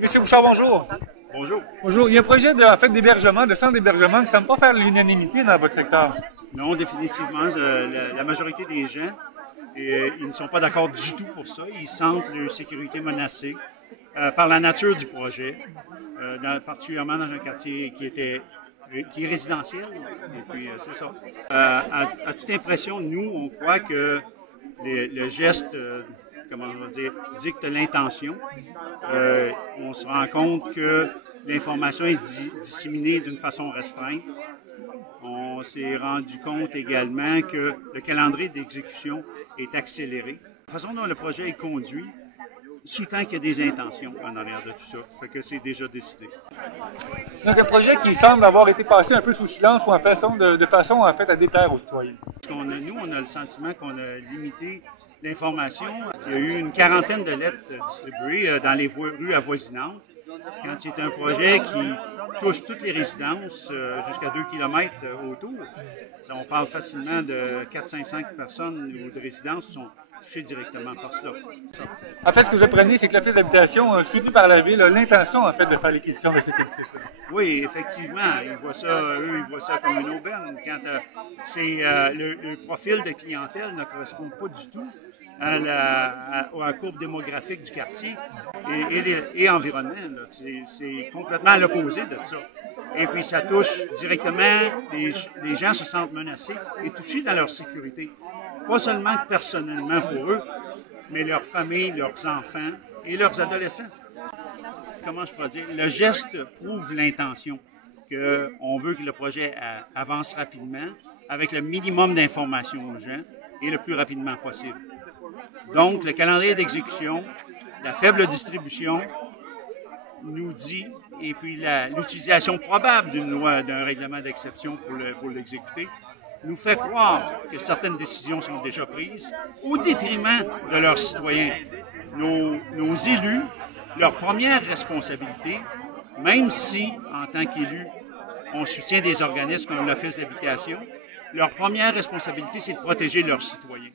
Monsieur Bouchard, bonjour. Bonjour. Bonjour. Il y a un projet d'hébergement, de centre d'hébergement qui ne semble pas faire l'unanimité dans votre secteur. Non, définitivement, la majorité des gens, ils ne sont pas d'accord du tout pour ça. Ils sentent leur sécurité menacée par la nature du projet, particulièrement dans un quartier qui est résidentiel. Et puis, c'est ça. À toute impression, nous, on croit que le geste, comment on va dire, dicte l'intention. On se rend compte que l'information est disséminée d'une façon restreinte. On s'est rendu compte également que le calendrier d'exécution est accéléré. La façon dont le projet est conduit sous-tend qu'il y a des intentions en arrière de tout ça, fait que c'est déjà décidé. Donc un projet qui semble avoir été passé un peu sous silence ou de façon en fait à déplaire aux citoyens. Nous, on a le sentiment qu'on a limité l'information. Il y a eu une quarantaine de lettres distribuées dans les rues avoisinantes. Quand c'est un projet qui touche toutes les résidences jusqu'à 2 km autour, on parle facilement de 400-500 personnes ou de résidences qui sont touchées directement par cela. En fait, ce que vous apprenez, c'est que l'Office d'habitation, soutenu par la Ville, a l'intention en fait de faire l'acquisition de cet édifice-là. Oui, effectivement. Ils voient ça comme une aubaine. Quand le profil de clientèle ne correspond pas du tout à la courbe démographique du quartier et environnement. C'est complètement à l'opposé de ça. Et puis ça touche directement, les gens se sentent menacés et touchés dans leur sécurité. Pas seulement personnellement pour eux, mais leurs familles, leurs enfants et leurs adolescents. Comment je pourrais dire? Le geste prouve l'intention qu'on veut que le projet avance rapidement avec le minimum d'informations aux gens et le plus rapidement possible. Donc, le calendrier d'exécution, la faible distribution nous dit, et puis l'utilisation probable d'une loi, d'un règlement d'exception pour l'exécuter, nous fait croire que certaines décisions sont déjà prises au détriment de leurs citoyens. Nos élus, leur première responsabilité, même si, en tant qu'élus, on soutient des organismes comme l'Office d'habitation, leur première responsabilité, c'est de protéger leurs citoyens.